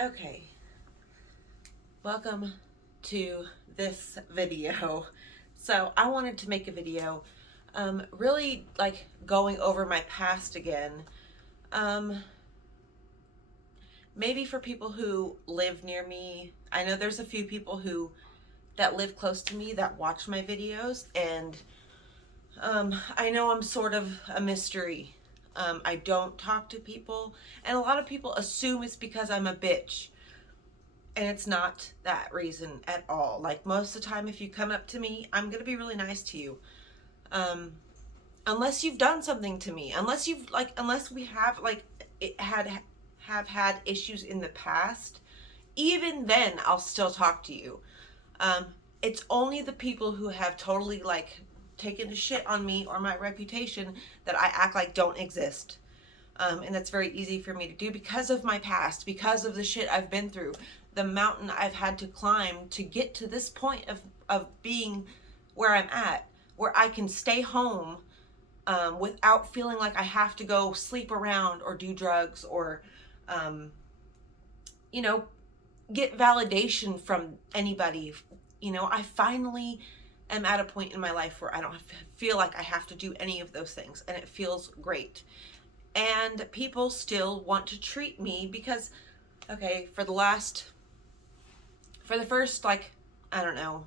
Okay, welcome to this video. So I wanted to make a video really like going over my past again. Um, Maybe for people who live near me. I know there's a few people who that live close to me that watch my videos, and I know I'm sort of a mystery. I don't talk to people, and a lot of people assume it's because I'm a bitch. And it's not that reason at all. Like, most of the time, if you come up to me, I'm gonna be really nice to you. Um, Unless you've done something to me, unless we have have had issues in the past, even then I'll still talk to you. Um, it's only the people who have totally like taken a shit on me or my reputation that I act like don't exist. And that's very easy for me to do because of my past, because of the shit I've been through, the mountain I've had to climb to get to this point of being where I'm at, where I can stay home without feeling like I have to go sleep around or do drugs or, um, you know, get validation from anybody. I finally am at a point in my life where I don't feel like I have to do any of those things, and it feels great. And people still want to treat me because, okay, for the first, like, I don't know,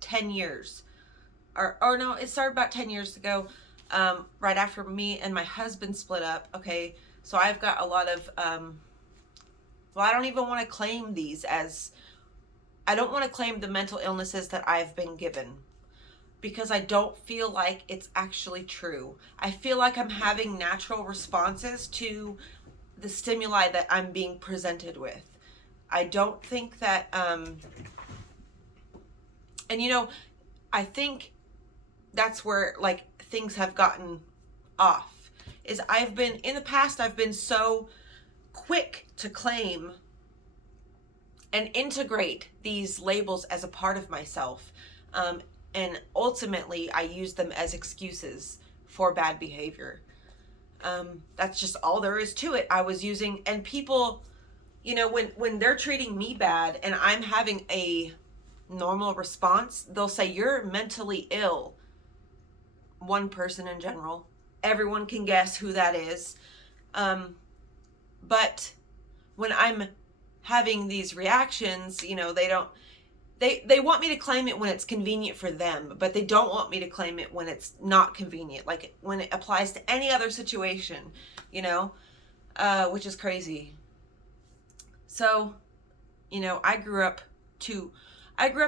10 years, or no, it started about 10 years ago, right after me and my husband split up. Okay, so I've got a lot of, well, I don't even want to claim these as, I don't want to claim the mental illnesses that I've been given because I don't feel like it's actually true. I feel like I'm having natural responses to the stimuli that I'm being presented with. I don't think that, and I think that's where like things have gotten off. Is in the past, I've been so quick to claim and integrate these labels as a part of myself. And ultimately, I use them as excuses for bad behavior. That's just all there is to it. I was using, and people, when they're treating me bad and I'm having a normal response, they'll say, "You're mentally ill." One person in general. Everyone can guess who that is. But when I'm having these reactions, they want me to claim it when it's convenient for them, but they don't want me to claim it when it's not convenient, like when it applies to any other situation, which is crazy. So, I grew up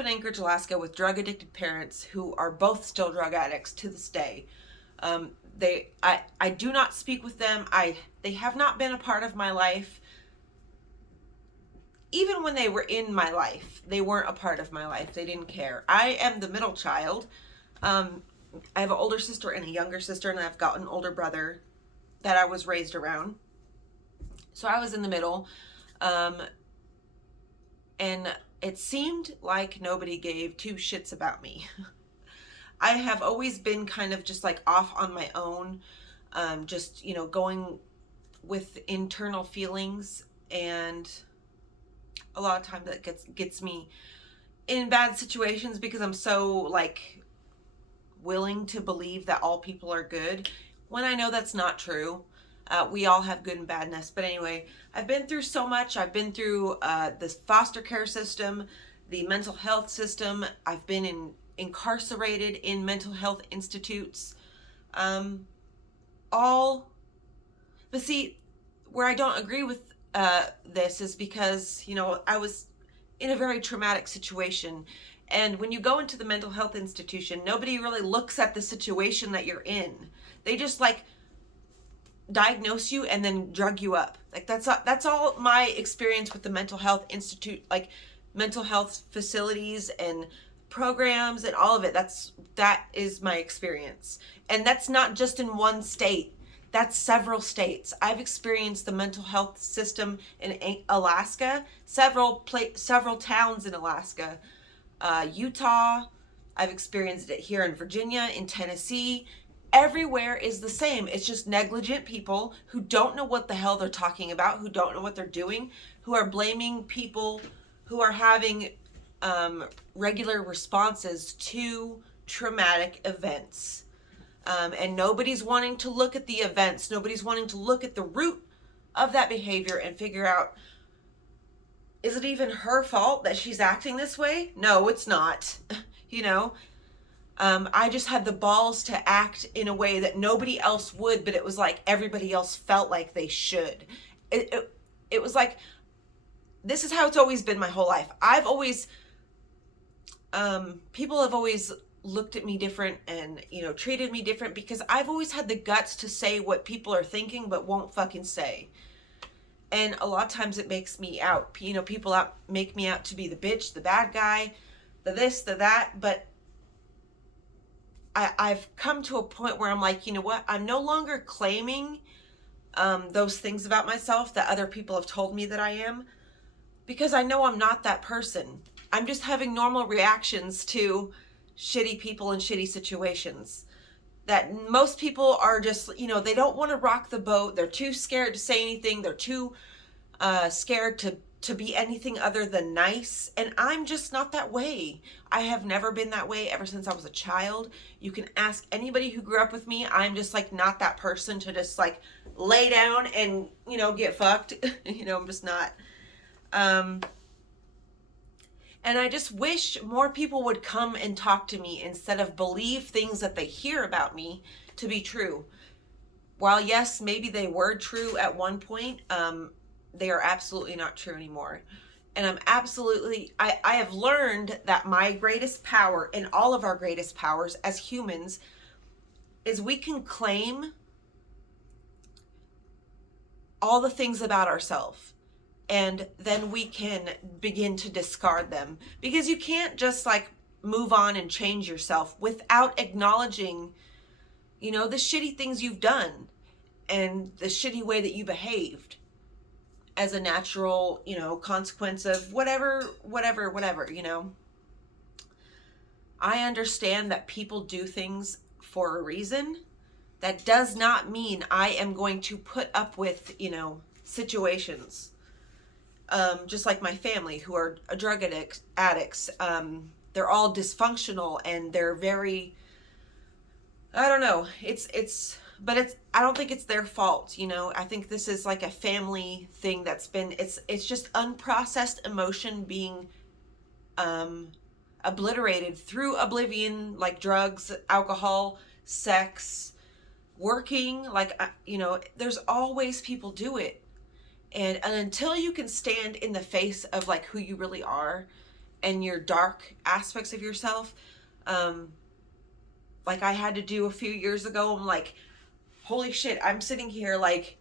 in Anchorage, Alaska with drug addicted parents who are both still drug addicts to this day. I do not speak with them. They have not been a part of my life. Even when they were in my life, they weren't a part of my life. They didn't care. I am the middle child. I have an older sister and a younger sister, and I've got an older brother that I was raised around. So I was in the middle. And it seemed like nobody gave two shits about me. I have always been kind of just like off on my own, just, going with internal feelings, and a lot of times that gets me in bad situations because I'm so like willing to believe that all people are good when I know that's not true. We all have good and badness. But anyway, I've been through so much. I've been through the foster care system, the mental health system. I've been incarcerated in mental health institutes. But see, where I don't agree with this is because, I was in a very traumatic situation. And when you go into the mental health institution, nobody really looks at the situation that you're in. They just like diagnose you and then drug you up. Like that's all my experience with the mental health institute, like mental health facilities and programs and all of it. That is my experience. And that's not just in one state. That's several states. I've experienced the mental health system in Alaska, several towns in Alaska, Utah. I've experienced it here in Virginia, in Tennessee, everywhere is the same. It's just negligent people who don't know what the hell they're talking about, who don't know what they're doing, who are blaming people who are having regular responses to traumatic events. And nobody's wanting to look at the events. Nobody's wanting to look at the root of that behavior and figure out, is it even her fault that she's acting this way? No, it's not. You know, I just had the balls to act in a way that nobody else would, but it was like everybody else felt like they should. It was like, this is how it's always been my whole life. I've always, people have always looked at me different and, you know, treated me different because I've always had the guts to say what people are thinking but won't fucking say. And a lot of times it makes me out, you know, people make me out to be the bitch, the bad guy, the this, the that. But I've come to a point where I'm like, you know what? I'm no longer claiming those things about myself that other people have told me that I am, because I know I'm not that person. I'm just having normal reactions to shitty people in shitty situations. That most people are just, you know, they don't want to rock the boat. They're too scared to say anything. They're too scared to be anything other than nice. And I'm just not that way. I have never been that way ever since I was a child. You can ask anybody who grew up with me. I'm just like not that person to just like lay down and, you know, get fucked. You know, I'm just not. And I just wish more people would come and talk to me instead of believe things that they hear about me to be true. While yes, maybe they were true at one point, they are absolutely not true anymore. And I have learned that my greatest power and all of our greatest powers as humans is we can claim all the things about ourselves. And then we can begin to discard them, because you can't just like move on and change yourself without acknowledging, you know, the shitty things you've done and the shitty way that you behaved as a natural, you know, consequence of whatever, you know. I understand that people do things for a reason. That does not mean I am going to put up with, you know, situations. Just like my family who are drug addicts. They're all dysfunctional and they're very, I don't know. I don't think it's their fault. You know, I think this is like a family thing that's been, it's just unprocessed emotion being, obliterated through oblivion, like drugs, alcohol, sex, working, like, you know, there's always people do it. And until you can stand in the face of like who you really are and your dark aspects of yourself, like I had to do a few years ago, I'm like, holy shit, I'm sitting here like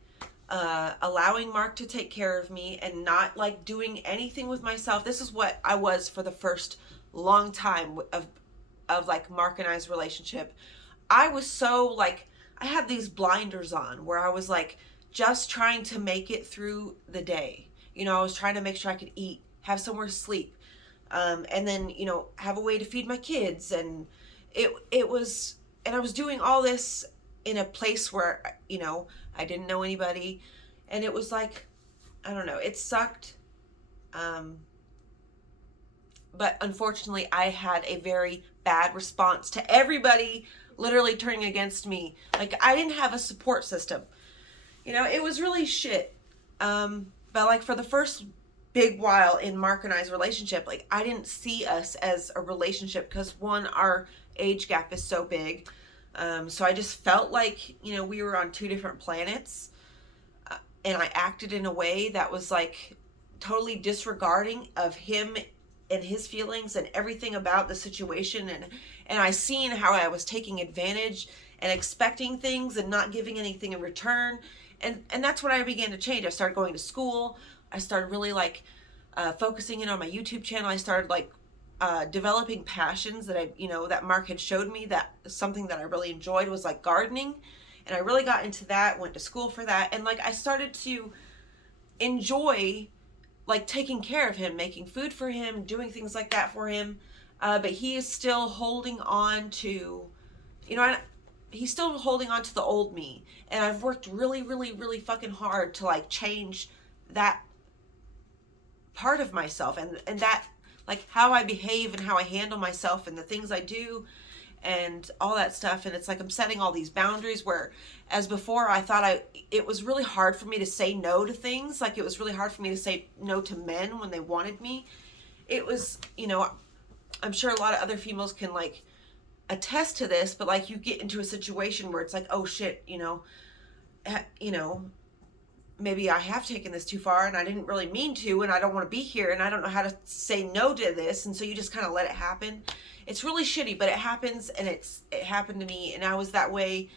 allowing Mark to take care of me and not like doing anything with myself. This is what I was for the first long time of like Mark and I's relationship. I was so like, I had these blinders on where I was like, just trying to make it through the day. You know, I was trying to make sure I could eat, have somewhere to sleep, and then, you know, have a way to feed my kids. And it was, and I was doing all this in a place where, you know, I didn't know anybody. And it was like, I don't know, it sucked. But unfortunately, I had a very bad response to everybody literally turning against me. Like, I didn't have a support system. You know, it was really shit. But like for the first big while in Mark and I's relationship, like I didn't see us as a relationship because one, our age gap is so big. So I just felt like, you know, we were on two different planets. And I acted in a way that was like totally disregarding of him and his feelings and everything about the situation. And I seen how I was taking advantage and expecting things and not giving anything in return. And that's when I began to change. I started going to school. I started really like focusing in on my YouTube channel. I started like developing passions that that Mark had showed me, that something that I really enjoyed was like gardening. And I really got into that, went to school for that. And like I started to enjoy like taking care of him, making food for him, doing things like that for him. But he is still holding on to, he's still holding on to the old me. And I've worked really, really, really fucking hard to like change that part of myself, and that, like, how I behave and how I handle myself and the things I do and all that stuff. And it's like I'm setting all these boundaries, where as before I thought it was really hard for me to say no to things. Like, it was really hard for me to say no to men when they wanted me. It was, you know, I'm sure a lot of other females can like attest to this, but like you get into a situation where it's like, oh shit, you know, maybe I have taken this too far and I didn't really mean to, and I don't want to be here, and I don't know how to say no to this. And so you just kind of let it happen. It's really shitty, but it happens, and it happened to me, and I was that way.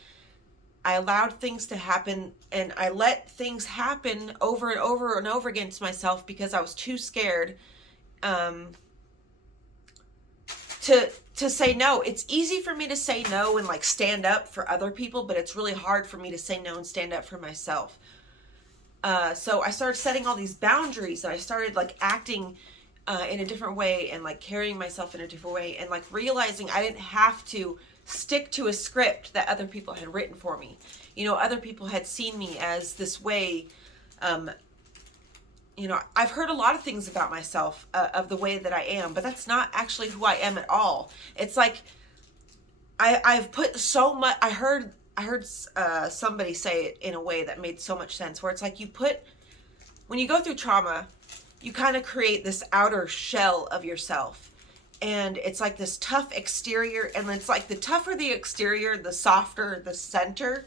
I allowed things to happen, and I let things happen over and over and over again to myself because I was too scared to say no. It's easy for me to say no and like stand up for other people, but it's really hard for me to say no and stand up for myself. So I started setting all these boundaries, and I started like acting in a different way, and like carrying myself in a different way, and like realizing I didn't have to stick to a script that other people had written for me. You know, other people had seen me as this way. You know, I've heard a lot of things about myself of the way that I am, but that's not actually who I am at all. It's like I've put so much. I heard somebody say it in a way that made so much sense, where it's like when you go through trauma, you kind of create this outer shell of yourself, and it's like this tough exterior, and it's like the tougher the exterior, the softer the center.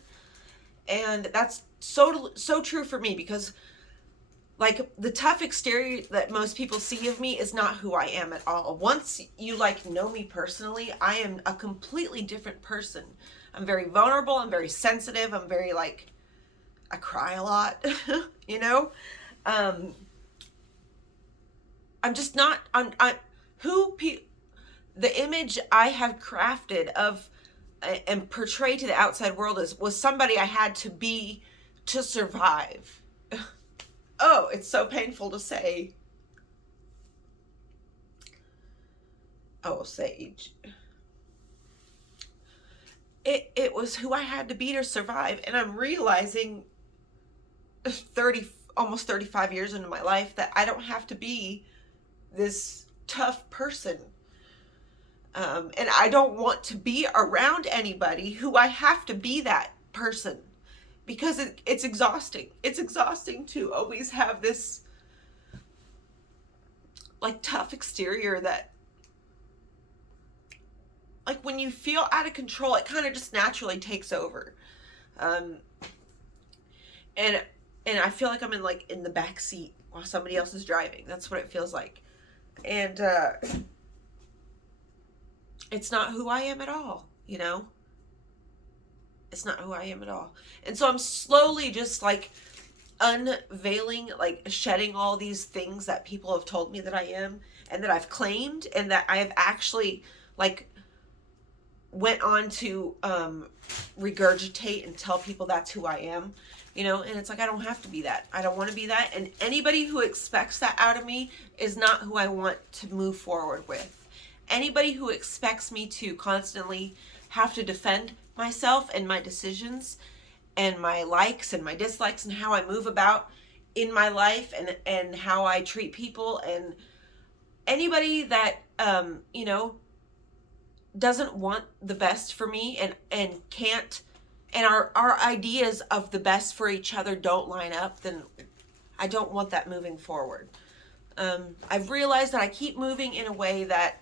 And that's so true for me, because like the tough exterior that most people see of me is not who I am at all. Once you like know me personally, I am a completely different person. I'm very vulnerable. I'm very sensitive. I'm very like, I cry a lot, you know? I'm just not, the image I have crafted of and portrayed to the outside world was somebody I had to be to survive. Oh, it's so painful to say. Oh, Sage. It was who I had to be to survive. And I'm realizing almost 35 years into my life that I don't have to be this tough person. And I don't want to be around anybody who I have to be that person, because it's exhausting. It's exhausting to always have this like tough exterior that, like, when you feel out of control, it kind of just naturally takes over. And I feel like I'm in the back seat while somebody else is driving. That's what it feels like. And it's not who I am at all, you know? It's not who I am at all. And so I'm slowly just like unveiling, like shedding all these things that people have told me that I am, and that I've claimed, and that I have actually like went on to regurgitate and tell people that's who I am, you know? And it's like, I don't have to be that. I don't want to be that. And anybody who expects that out of me is not who I want to move forward with. Anybody who expects me to constantly have to defend myself and my decisions and my likes and my dislikes and how I move about in my life, and how I treat people, and anybody that you know, doesn't want the best for me, and can't, and our ideas of the best for each other don't line up, then I don't want that moving forward. I've realized that I keep moving in a way that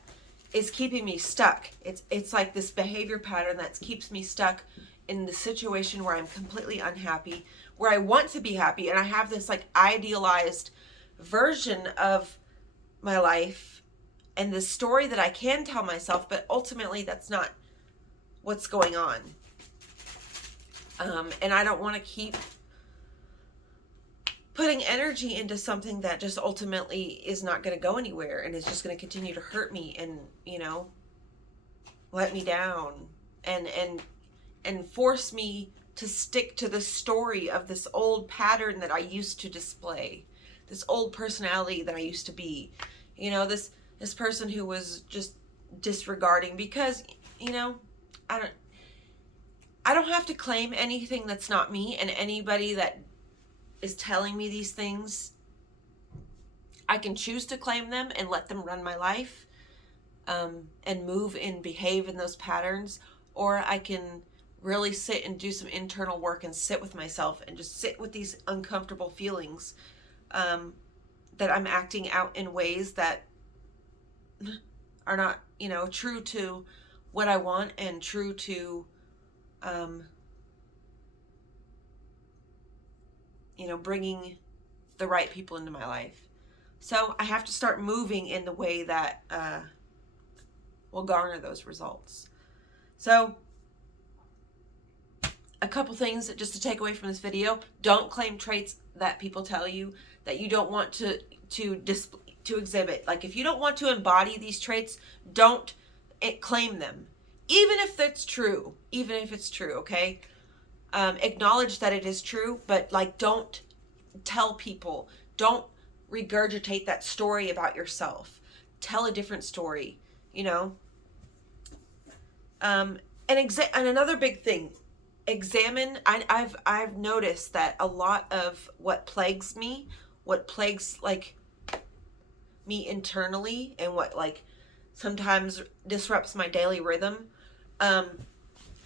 is keeping me stuck. It's like this behavior pattern that keeps me stuck in the situation where I'm completely unhappy, where I want to be happy, and I have this like idealized version of my life and this story that I can tell myself, but ultimately that's not what's going on. And I don't want to keep putting energy into something that just ultimately is not going to go anywhere, and is just going to continue to hurt me, and, you know, let me down, and force me to stick to the story of this old pattern that I used to display, this old personality that I used to be, you know, this person who was just disregarding, because, you know, I don't have to claim anything that's not me, and anybody that is telling me these things, I can choose to claim them and let them run my life, and move and behave in those patterns, or I can really sit and do some internal work and sit with myself and just sit with these uncomfortable feelings, that I'm acting out in ways that are not, true to what I want and true to, bringing the right people into my life. So I have to start moving in the way that will garner those results. So a couple things just to take away from this video: don't claim traits that people tell you that you don't want to exhibit. Like, if you don't want to embody these traits, don't claim them, even if it's true. Okay, acknowledge that it is true, but like, don't tell people, don't regurgitate that story about yourself. Tell a different story, and another big thing, examine. I've noticed that a lot of what plagues like me internally, and what like sometimes disrupts my daily rhythm,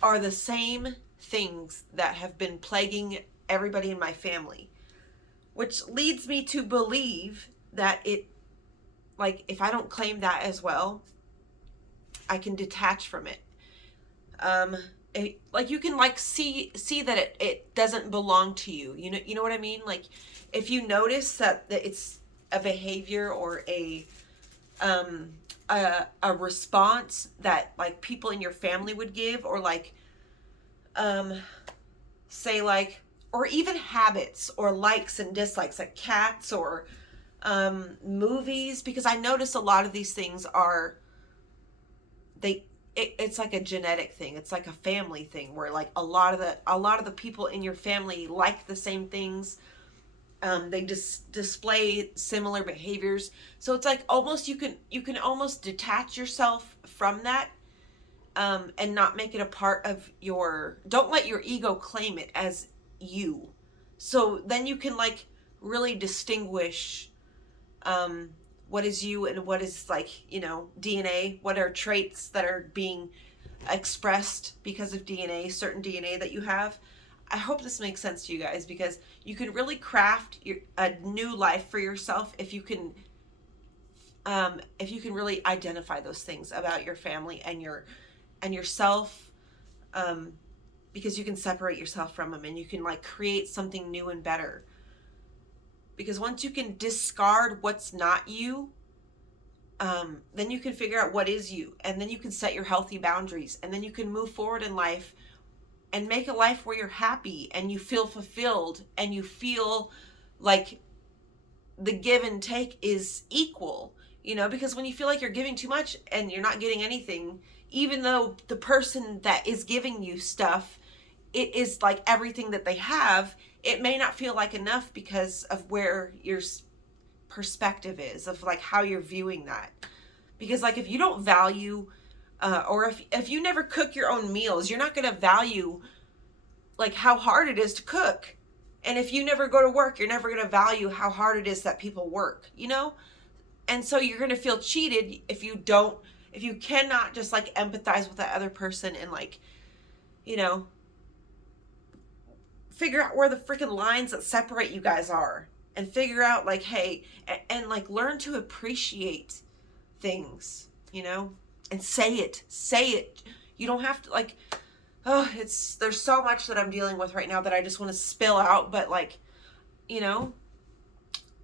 are the same things that have been plaguing everybody in my family, which leads me to believe that if I don't claim that as well, I can detach from it. You can see that it doesn't belong to you. You know what I mean? Like, if you notice that it's a behavior or a response that like people in your family would give, or like say like, or even habits or likes and dislikes, like cats or movies, because I notice a lot of these things are it's like a genetic thing. It's like a family thing where like a lot of the people in your family like the same things. They just display similar behaviors. So it's like almost you can almost detach yourself from that, and not make it a part of don't let your ego claim it as you. So then you can like really distinguish what is you and what is like, DNA, what are traits that are being expressed because of DNA, certain DNA that you have. I hope this makes sense to you guys, because you can really craft a new life for yourself if you can really identify those things about your family and yourself, because you can separate yourself from them and you can like create something new and better. Because once you can discard what's not you, then you can figure out what is you, and then you can set your healthy boundaries, and then you can move forward in life and make a life where you're happy and you feel fulfilled and you feel like the give and take is equal, because when you feel like you're giving too much and you're not getting anything, even though the person that is giving you stuff, it is like everything that they have, it may not feel like enough because of where your perspective is, of like how you're viewing that. Because like, if you don't value or if you never cook your own meals, you're not going to value like how hard it is to cook. And if you never go to work, you're never going to value how hard it is that people work, and so you're going to feel cheated if you cannot just like empathize with that other person and like, figure out where the freaking lines that separate you guys are, and figure out like, hey, and like learn to appreciate things, and say it. You don't have to like, there's so much that I'm dealing with right now that I just want to spill out, but like,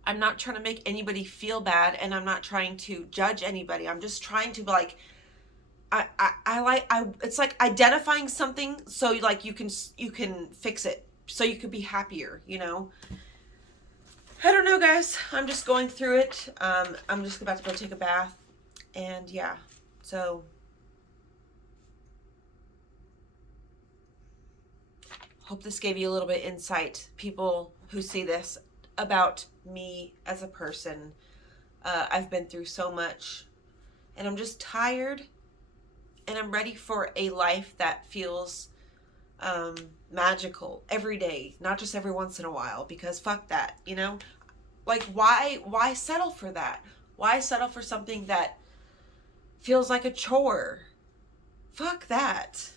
I'm not trying to make anybody feel bad, and I'm not trying to judge anybody. I'm just trying to like, it's like identifying something so like you can fix it, so you could be happier, I don't know, guys. I'm just going through it. I'm just about to go take a bath, and yeah, so hope this gave you a little bit of insight, people who see this, about me as a person. I've been through so much, and I'm just tired, and I'm ready for a life that feels magical every day, not just every once in a while, because fuck that, you know? Like, why settle for that? Why settle for something that feels like a chore? Fuck that.